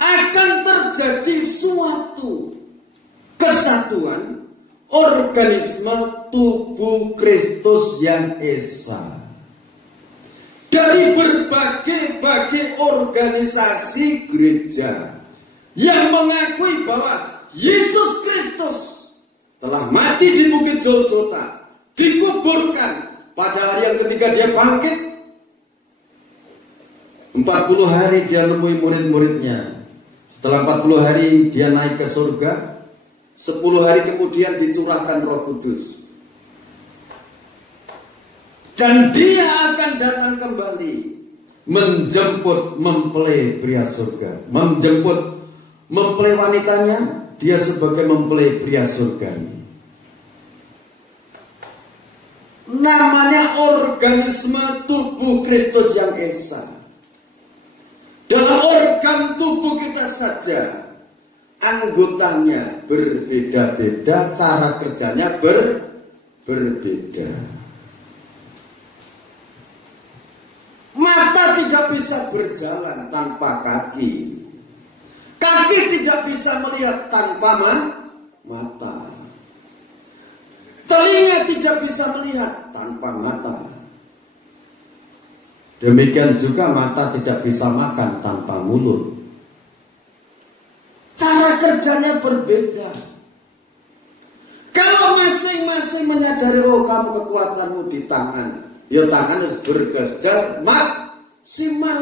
akan terjadi suatu kesatuan organisme tubuh Kristus yang esa. Dari berbagai organisasi gereja yang mengakui bahwa Yesus Kristus telah mati di Bukit Golgota, dikuburkan pada hari yang ketiga dia bangkit. 40 hari dia nemui murid-muridnya. Setelah 40 hari dia naik ke surga. 10 hari kemudian dicurahkan Roh Kudus. Dan dia akan datang kembali menjemput mempelai pria surga, menjemput mempelai wanitanya, dia sebagai mempelai pria surga. Namanya organisme tubuh Kristus yang esa. Dalam organ tubuh kita saja, anggotanya berbeda-beda, cara kerjanya berbeda. Mata tidak bisa berjalan tanpa kaki. Kaki tidak bisa melihat tanpa mata. Telinga tidak bisa melihat tanpa mata. Demikian juga mata tidak bisa makan tanpa mulut. Cara kerjanya berbeda. Kalau masing-masing menyadari, oh kamu kekuatanmu di tangan, ya tangan harus bekerja maksimal.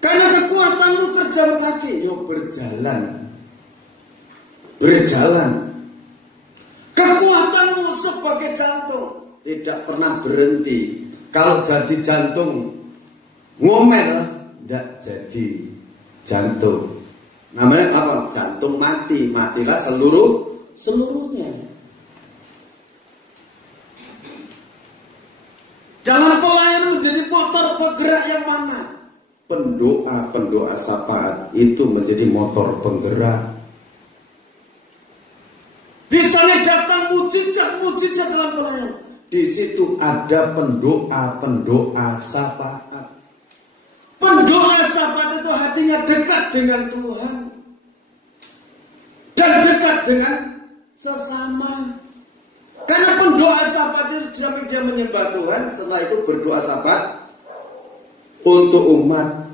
Karena kekuatanmu kerja kaki, ya berjalan. Kekuatanmu sebagai jantung tidak pernah berhenti. Kalau jadi jantung ngomel, tidak jadi jantung. Namanya apa? Jantung mati. Matilah seluruhnya. Dalam pelayanan menjadi motor penggerak yang mana? Pendoa syafaat itu menjadi motor penggerak. Bisanya datang mujizat dalam pelayanan. Di situ ada pendoa syafaat. Pendoa syafaat itu hatinya dekat dengan Tuhan dan dekat dengan sesama. Karena pendoa syafaat itu dia menyembah Tuhan, setelah itu berdoa syafaat untuk umat.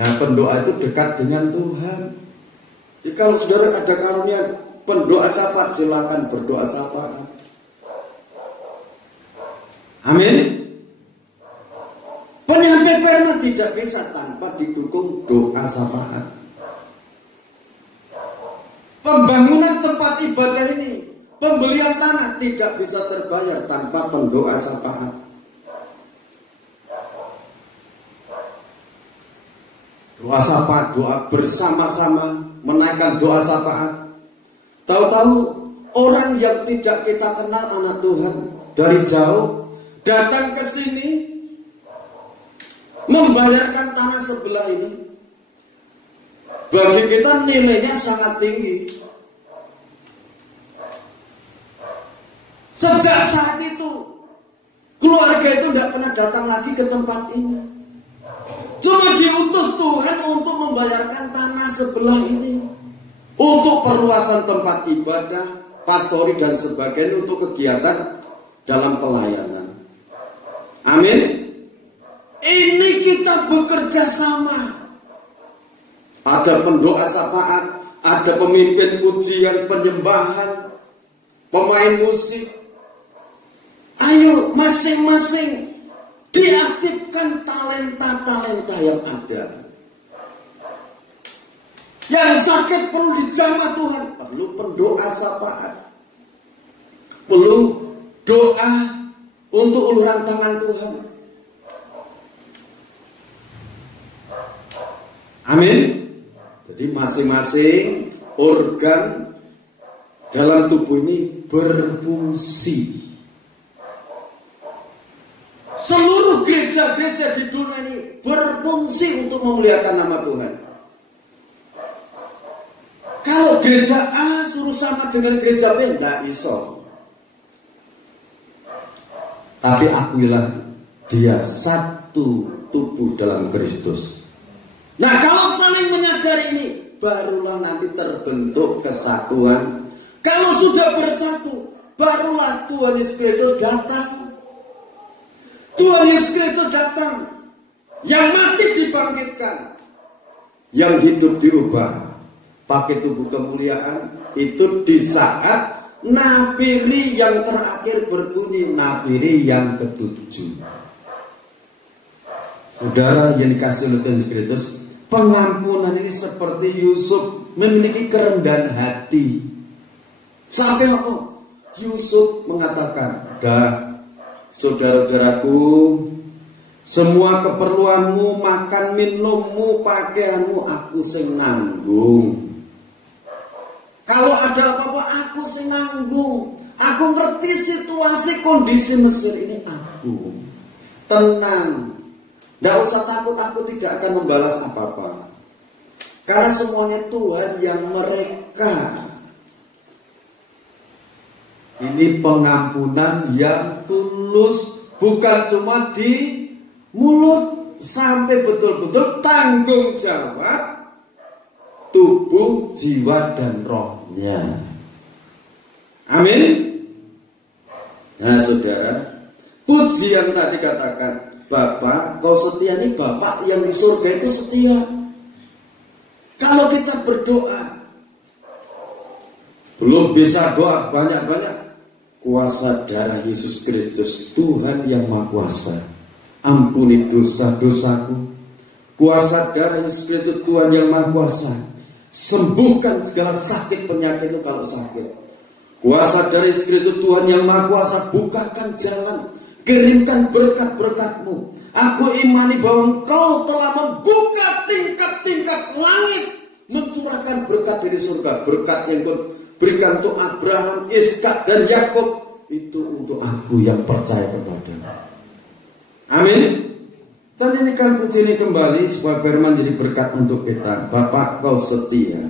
Nah, pendoa itu dekat dengan Tuhan. Jadi kalau saudara ada karunia pendoa syafaat, silakan berdoa syafaat. Amin. Penyampai firman tidak bisa tanpa didukung doa syafaat. Pembangunan tempat ibadah ini, pembelian tanah tidak bisa terbayar tanpa pendoa syafaat. Doa syafaat, doa bersama-sama, menaikkan doa syafaat. Tahu-tahu orang yang tidak kita kenal anak Tuhan dari jauh datang ke sini membayarkan tanah sebelah ini. Bagi kita nilainya sangat tinggi. Sejak saat itu keluarga itu tidak pernah datang lagi ke tempat ini. Cuma diutus Tuhan untuk membayarkan tanah sebelah ini, untuk perluasan tempat ibadah, pastori dan sebagainya, untuk kegiatan dalam pelayanan. Amin. Ini kita bekerja sama. Ada pendoa syafaat, ada pemimpin pujian, penyembahan, pemain musik. Ayo masing-masing diaktifkan talenta-talenta yang ada. Yang sakit perlu dijamah Tuhan, perlu pendoa syafaat, perlu doa untuk uluran tangan Tuhan. Amin. Jadi masing-masing organ dalam tubuh ini berfungsi. Seluruh gereja-gereja di dunia ini berfungsi untuk memuliakan nama Tuhan. Kalau gereja A suruh sama dengan gereja B, tidak iso. Tapi akuilah dia satu tubuh dalam Kristus. Nah, kalau saling menyadari ini, barulah nanti terbentuk kesatuan. Kalau sudah bersatu, barulah Tuhan Yesus Kristus datang. Tuhan Yesus Kristus datang, yang mati dibangkitkan, yang hidup diubah pakai tubuh kemuliaan. Itu di saat nafiri yang terakhir berbunyi, nafiri yang ketujuh. Saudara yang dikasih oleh Tuhan Yesus Kristus, pengampunan ini seperti Yusuf memiliki kerendahan hati. Sampai apa? Yusuf mengatakan, dah saudara-saudaraku, semua keperluanmu, makan minummu, pakaianmu, aku sing nanggung. Kalau ada apa-apa, aku sing nanggung. Aku ngerti situasi kondisi Mesir ini, aku tenang. Tidak usah takut, aku tidak akan membalas apa-apa. Karena semuanya Tuhan yang mereka. Ini pengampunan yang tulus, bukan cuma di mulut, sampai betul-betul tanggung jawab tubuh, jiwa, dan rohnya. Amin. Nah saudara, pujian tadi katakan, Bapak, kau setia. Nih Bapak yang di surga itu setia. Kalau kita berdoa. Belum bisa doa banyak-banyak. Kuasa darah Yesus Kristus, Tuhan yang Maha Kuasa, ampuni dosa-dosaku. Kuasa darah Yesus Kristus, Tuhan yang Maha Kuasa, sembuhkan segala sakit penyakit itu kalau sakit. Kuasa darah Yesus Kristus, Tuhan yang Maha Kuasa, bukakan jalan, kirimkan berkat-berkat-Mu. Aku imani bahwa Engkau telah membuka tingkat-tingkat langit, mencurahkan berkat dari surga. Berkat yang Kau berikan untuk Abraham, Ishak dan Yakub itu untuk aku yang percaya kepada-Mu. Amin. Dan nyanyikan puji ini kembali sebuah firman jadi berkat untuk kita. Bapa, Kau setia.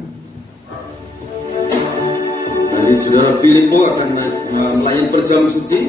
Nanti saudara Filipo akan melayani perjamuan suci.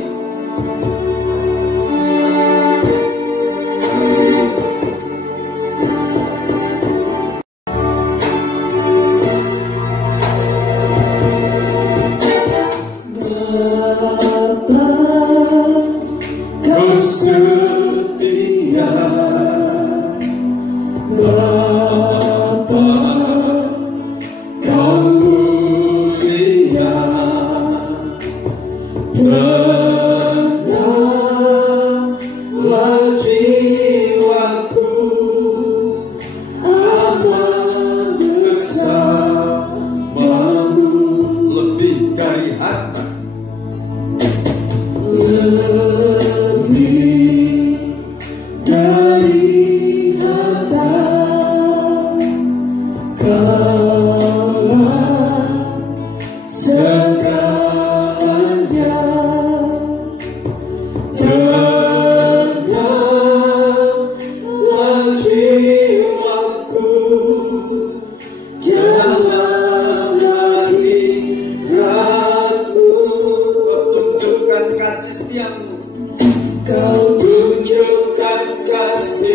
Kau tunjukkan kasih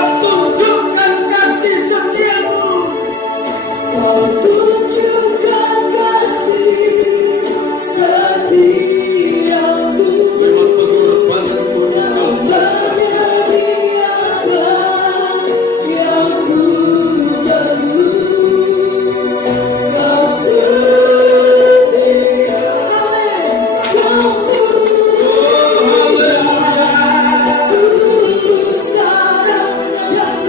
Kau tunjukkan kasih setiamu. Kau tunjukkan kasih setiamu. Lewat pengorbananmu di Calvary. Yes.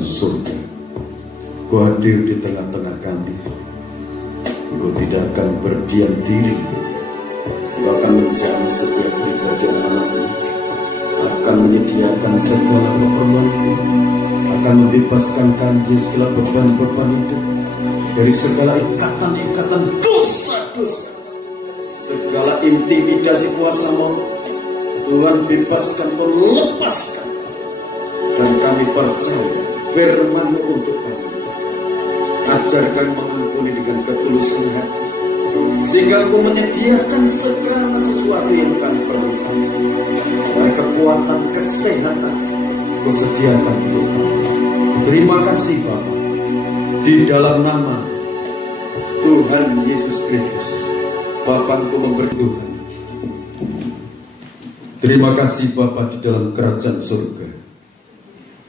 Surga, Kau hadir di tengah-tengah kami. Engkau tidak akan berdiam diri. Engkau akan menjaga setiap pribadi anak-Mu, akan menyediakan segala keperluan-Mu, akan membebaskan kami segala beban-beban hidup, dari segala ikatan-ikatan dosa-dosa, segala intimidasi kuasa maut. Tuhan bebaskan, Tuhan lepaskan, dan kami percaya firman-Mu untuk kami. Ajarkan mengampuni dengan ketulusan hati, sehingga Engkau menyediakan segala sesuatu yang kami perlukan. Dan kekuatan, kesehatan Kau sediakan untuk kami. Terima kasih Bapa, di dalam nama Tuhan Yesus Kristus, Bapa Engkau memberi Tuhan. Terima kasih Bapa di dalam kerajaan surga,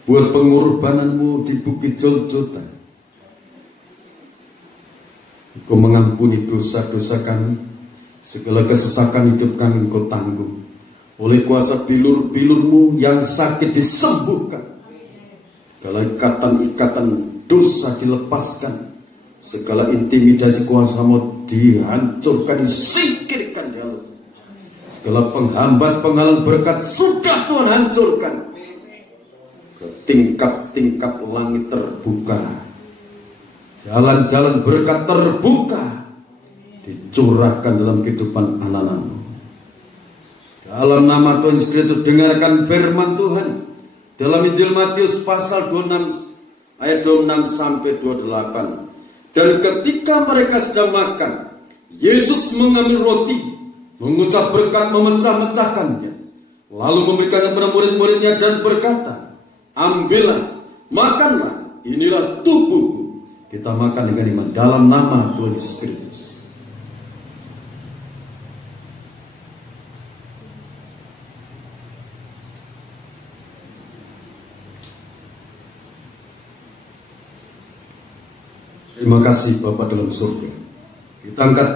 buat pengorbanan-Mu di Bukit Golgota. Engkau mengampuni dosa-dosa kami, segala kesesakan hidup kami Engkau tanggung. Oleh kuasa bilur-bilur-Mu yang sakit disembuhkan, segala ikatan-ikatan dosa dilepaskan, segala intimidasi kuasa maut dihancurkan, disingkirkan ya Allah. Segala penghambat, penghalang berkat sudah Tuhan hancurkan. Tingkap-tingkap langit terbuka, jalan-jalan berkat terbuka, dicurahkan dalam kehidupan anak-anak-Mu. Dalam nama Tuhan Yesus Kristus, dengarkan firman Tuhan dalam Injil Matius pasal 26 ayat 26 sampai 28. Dan ketika mereka sedang makan, Yesus mengambil roti, mengucap berkat, memecah-mecahkannya, lalu memberikannya kepada murid-muridnya dan berkata, ambillah, makanlah, inilah tubuhku. Kita makan dengan iman dalam nama Tuhan Yesus Kristus. Terima kasih Bapa dalam surga. Kita angkat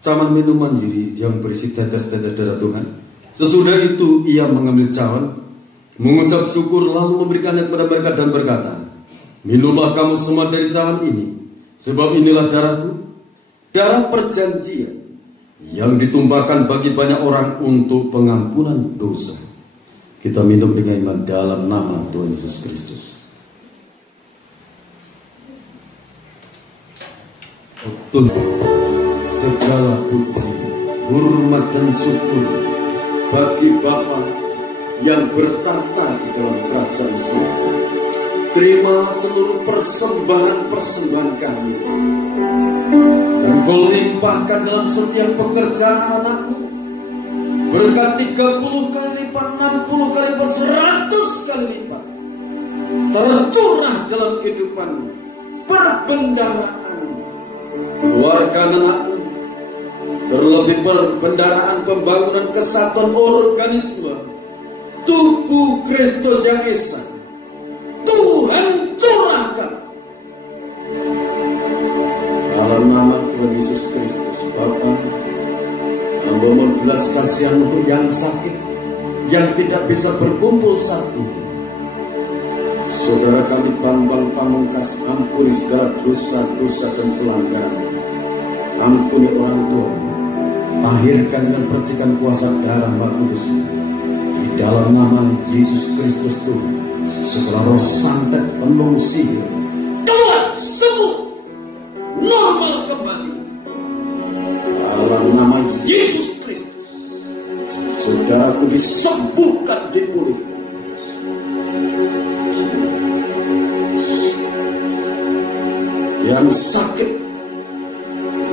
cawan minuman jiri yang berisi tetes-tetes darah Tuhan. Sesudah itu ia mengambil cawan, mengucap syukur, lalu memberikannya kepada mereka dan berkata, minumlah kamu semua dari cawan ini, sebab inilah darahku, darah perjanjian, yang ditumpahkan bagi banyak orang untuk pengampunan dosa. Kita minum dengan iman dalam nama Tuhan Yesus Kristus. Betul, segala puji, hormat dan syukur bagi Bapa yang bertata di dalam kerajaan surga. Terimalah seluruh persembahan-persembahan kami, dan Kau limpahkan dalam setiap pekerjaan anak-Mu. Berkat 30 kali lipat, 60 kali lipat, 100 kali lipat tercurah dalam kehidupan perbendaharaan keluarga anak-Mu, terlebih perbendaharaan pembangunan kesatuan organisme tubuh Kristus yang esa. Tuhan curahkan dalam nama Tuhan Yesus Kristus. Bapa, hamba membelas kasihan untuk yang sakit, yang tidak bisa berkumpul saat ini. Saudara kami Bambang Pamungkas, ampuni segala dosa-dosa dan pelanggaran. Ampuni orang tua, tahirkan dengan percikan kuasa darah Maha Kudus. dalam nama Yesus Kristus Tuhan, segala roh santet penuh sihir keluar, sembuh, normal kembali dalam nama Yesus Kristus. Saudaraku disembuhkan, dipulihkan. Yang sakit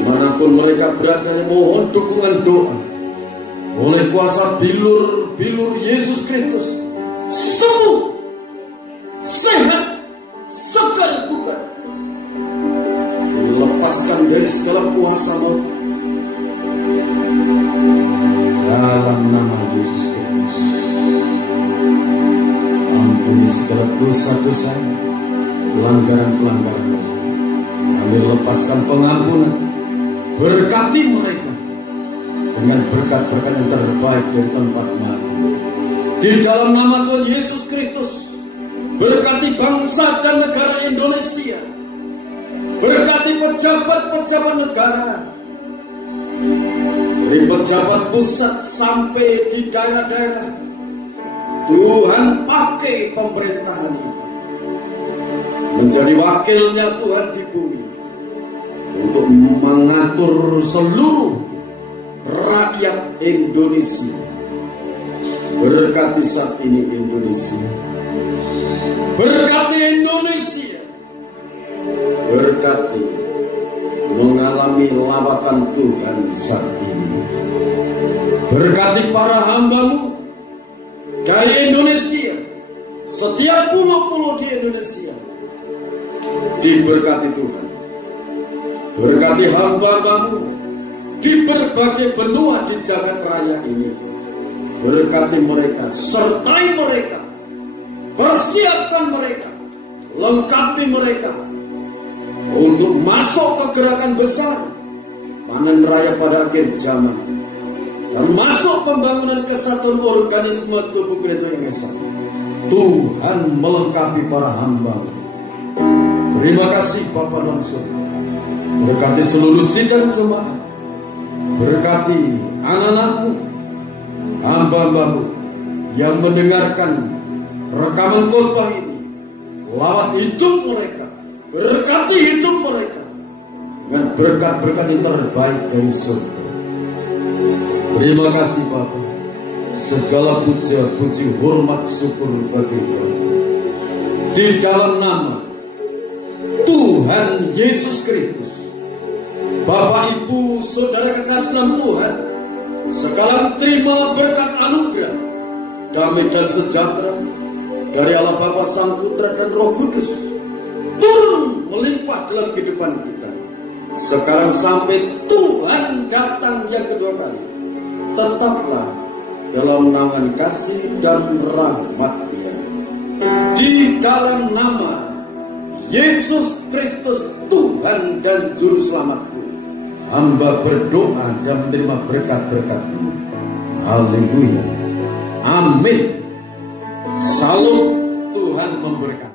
manapun mereka berada, yang mohon dukungan doa oleh kuasa bilur Yesus Kristus, sembuh, sehat, segar bukan, lepaskan dari segala kuasa maut dalam nama Yesus Kristus. Ampuni segala dosa-dosa, pelanggaran-pelanggaran. Kami lepaskan pengampunan, berkati mereka dengan berkat-berkat yang terbaik dari tempat mati. Di dalam nama Tuhan Yesus Kristus, berkati bangsa dan negara Indonesia, berkati pejabat-pejabat negara, dari pejabat pusat sampai di daerah-daerah. Tuhan pakai pemerintahan ini menjadi wakilnya Tuhan di bumi untuk mengatur seluruh rakyat Indonesia. Berkati saat ini Indonesia, berkati Indonesia, berkati mengalami lawatan Tuhan saat ini. Berkati para hamba-Mu dari Indonesia, setiap pulau-pulau di Indonesia diberkati Tuhan. Berkati hamba-Mu di berbagai benua di jagat raya ini. Berkati mereka, sertai mereka, persiapkan mereka, lengkapi mereka untuk masuk ke gerakan besar panen raya pada akhir zaman, dan masuk pembangunan kesatuan organisme tubuh Gereja yang esa. Tuhan melengkapi para hamba-Mu. Terima kasih Bapa dalam surga. Berkati seluruh sidang jemaat, berkati anak-anak-Mu, hamba-hamba-Mu yang mendengarkan rekaman khotbah ini. Lawat hidup mereka, berkati hidup mereka dengan berkat-berkat yang terbaik dari surga. Terima kasih Bapa. Segala puja, puji, hormat, syukur bagi Tuhan. Di dalam nama Tuhan Yesus Kristus, Bapak, Ibu, Saudara kekasih dalam Tuhan, sekarang terimalah berkat anugerah, damai dan sejahtera dari Allah Bapa, Sang Putra dan Roh Kudus turun melimpah dalam kehidupan kita. Sekarang sampai Tuhan datang yang kedua kali, tetaplah dalam naungan kasih dan rahmat-Nya. Di dalam nama Yesus Kristus, Tuhan dan Juru Selamatku, hamba berdoa dan menerima berkat-berkat-Mu. Haleluya. Amin. Salam, Tuhan memberkati.